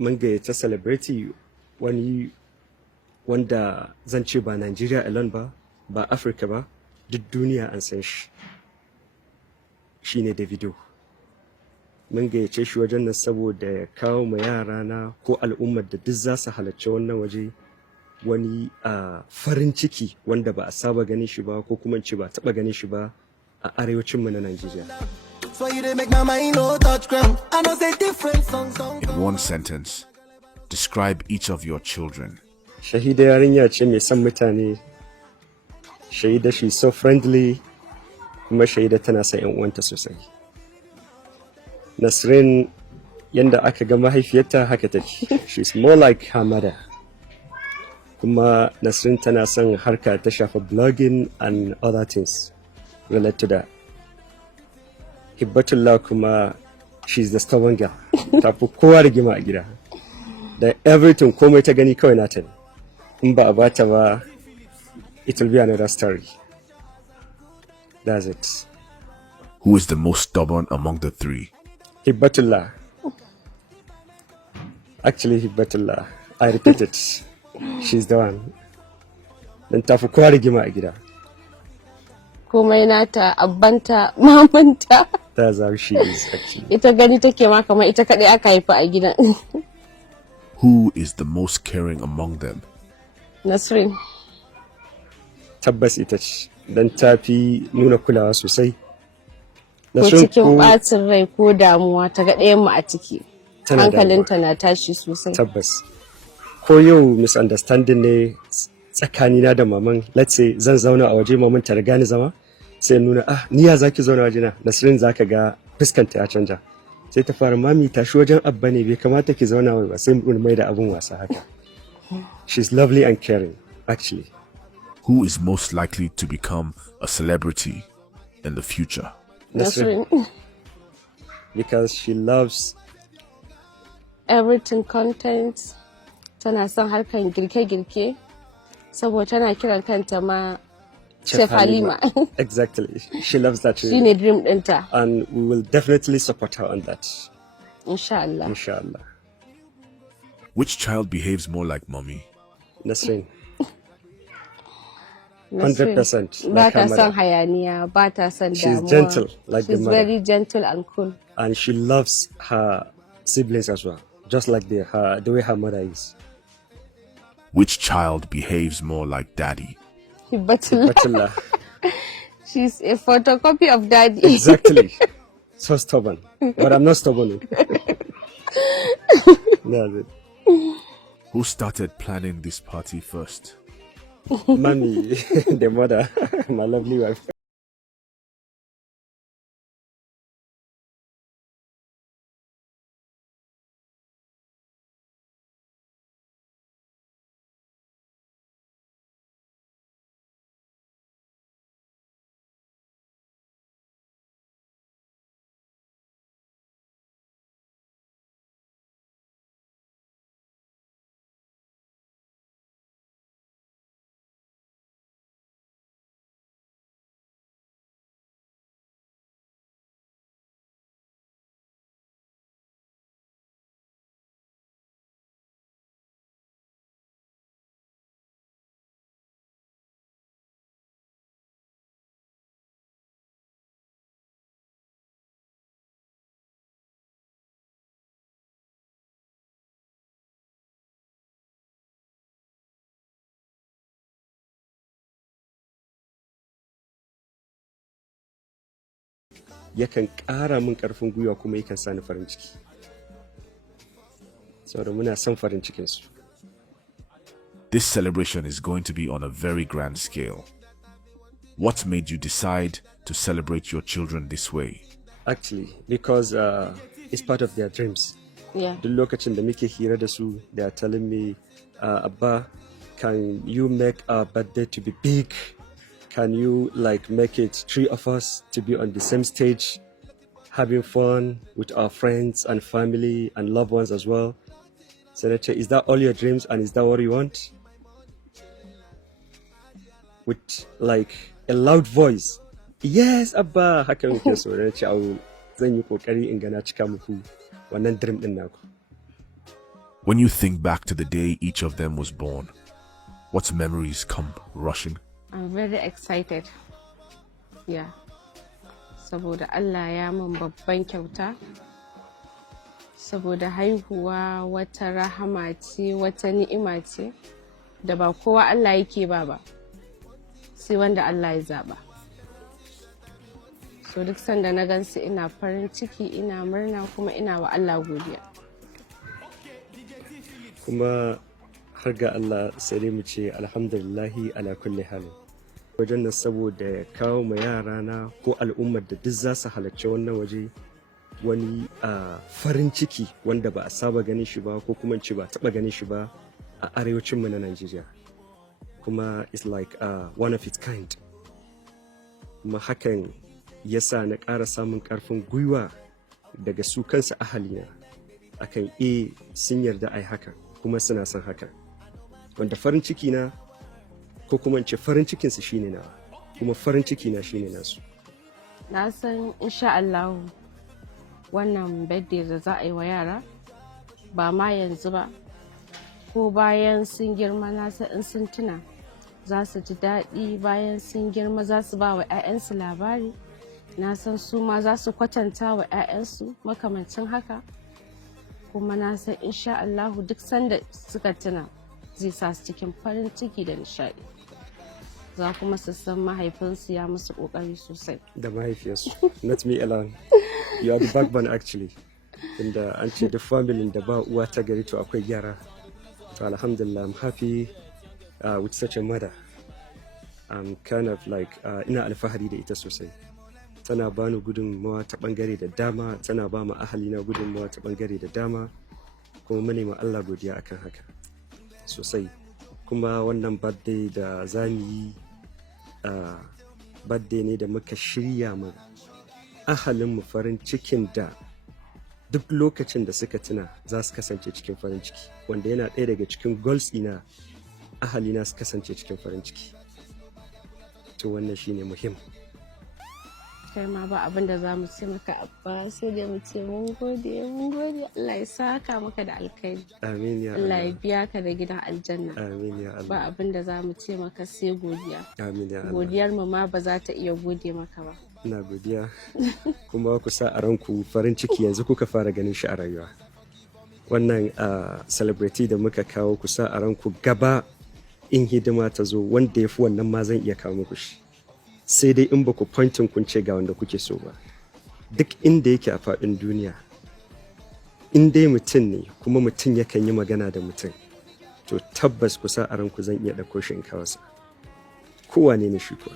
mun gayyata celebrity wani wanda zan ce ba Nigeria alone ba Africa ba, duk duniya an san shi. Shine Davido. Mun gayyace shi wajen nan saboda ya kawo ma yara na ko al'ummar da duk za su halarci wannan waje wani farin ciki wanda ba a saba ganin shi ba ko kuma ce ba taba ganin shi ba a arewacin mu na Najeriya. In one sentence, describe each of your children. Shahida yarinya ce mai son mutane. Shahida, she's so friendly. Kuma Shahida tana son ƴan uwanta sosai. Nasrin, yanda aka ga mahaifiyarta haka take. She's more like her mother. Kuma Nasrin tana son harka ta shafa blogging and other things related to that. Hibbatullah kuma, she's the stubborn girl. Ta fi kowa rigima a gida. Da everything komai ta gani kawai nata ne. In ba a bata ba, it will be another story. That's it. Who is the most stubborn among the three? Hibbatullah. Actually, Hibbatullah. I repeat it. She's the one. Dan ta fi kowa rigima a gida. Komai nata, abbanta, mamanta. That's how she is actually. Ita gani take ma kamar ita kadai aka haifa a gidan. Who is the most caring among them? Nasrin. Tabbas ita ce. Dan ta fi nuna kulawa sosai. Ko cikin bacin rai ko damuwa ta ga ɗayan mu a ciki. Hankalinta na tashi sosai. Tabbas. Ko yau misunderstanding ne tsakanina da maman, let's say zan zauna a waje maman ta riga ni zama, sai nuna ni ya zaki zauna waje na. Nasrin zaka ga fuskanta ya canja. Sai ta fara, mami tashi wajen abba ne, bai kamata ki zauna wai ba, sai mu mai da abun wasa haka. She's lovely and caring actually. Who is most likely to become a celebrity in the future? Nasrin. Because she loves everything content. Tana son harkan girke-girke. Saboda tana kiran kanta ma Chef Halima. Exactly. She loves that. Shine dream ɗinta. And we will definitely support her on that. Inshallah. Inshallah. Which child behaves more like mommy? Nasrin. 100%. Ba ta son hayaniya, ba ta son damuwa. She's gentle like the mother. She's very gentle and cool. And she loves her siblings as well, just like the way her mother is. Which child behaves more like daddy? Hibbatullah. She's a photocopy of daddy. Exactly. So stubborn. But I'm not stubborn. That's it. Who started planning this party first? Mommy, the mother, my lovely wife. Yakan ƙara min ƙarfin gwiwa kuma yakan sa ni farin ciki. Saboda muna son farin cikin su. This celebration is going to be on a very grand scale. What made you decide to celebrate your children this way? Actually, because it's part of their dreams. Yeah. Duk lokacin da muke hira da su, they are telling me, Abba, can you make our birthday to be big? Can you make it 3 of us to be on the same stage, having fun with our friends and family and loved ones as well? So is that all your dreams and is that what you want? With a loud voice, yes, Abba, haka muke so. Na ce zan yi kokari in ga na cika muku wannan dream din naku. When you think back to the day each of them was born, what memories come rushing? I'm very excited. Yeah. Saboda Allah ya min babban kyauta. Saboda haihuwa wata rahama ce, wata ni'ima ce da ba kowa Allah yake ba. Sai wanda Allah ya zaba. So duk sanda na gansu ina farin ciki, ina murna kuma ina wa Allah godiya. Kuma har ga Allah sai dai mu ce alhamdulillahi ala kulli halin. Wajen nan saboda ya kawo ma yara na ko al'ummar da duk za su halarci wannan waje wani farin ciki wanda ba a saba ganin shi ba ko kuma ce ba taba ganin shi ba a arewacinmu na Najeriya. Kuma it's like one of its kind. Kuma hakan yasa na ƙara samun ƙarfin gwiwa daga su kansu ahalina akan sun yarda ai haka kuma suna son haka. Wanda farin ciki na ko kuma ce farin cikinsu shine na kuma farin ciki na shine nasu. Na san insha Allah wannan birthday da za a yi wa yara ba ma yanzu ba ko bayan sun girma na san in sun tuna za su ji daɗi, bayan sun girma za su ba wa 'ya'yansu labari, na san su ma za su kwatanta wa 'ya'yansu makamancin haka, kuma na san insha Allah duk sanda suka tuna zai sa su cikin farin ciki da nishaɗi. Za kuma su san mahaifinsu ya musu ƙoƙari sosai. Da mahaifiyarsu, not me alone. You are the backbone actually. Inda an ce duk family da ba uwa ta gari to akwai gyara. To alhamdulillah, I'm happy with such a mother. I'm kind of like ina alfahari da ita sosai. Tana bani gudunmawa ta bangare da dama, tana ba mu ahalina gudunmawa ta bangare da dama, kuma mune ma Allah godiya akan haka sosai. Kuma wannan birthday da za mu yi birthday ne da muka shirya ma ahalinmu farin cikin da duk lokacin da suka tuna za su kasance cikin farin ciki, wanda yana ɗaya daga cikin goals ina ahalina su kasance cikin farin ciki. To wannan shine muhim. Kai ma ba abin da za mu ce maka abba sai dai mu ce mun gode Allah ya saka maka da alkhairi. Amin ya Allah Allah. ya biya ka da gidan aljanna. Amin ya Allah. Ba abin da za mu ce maka sai godiya. Amin ya Allah. Godiyar mu ma ba za ta iya gode maka ba. Ina godiya. Kuma ku sa a ranku farin ciki yanzu kuka fara ganin shi a rayuwa. Wannan celebrity da muka kawo ku sa a ranku gaba in hidima ta zo wanda ya fi wannan ma zan iya kawo muku shi. Sai dai in ba ku pointin kun ce ga wanda kuke so ba. Duk inda yake a faɗin duniya, in dai mutum ne kuma mutum yakan yi magana da mutum, to tabbas ku sa a ranku zan iya ɗauko shi in kawo sa. Kowane ne shi kuwa.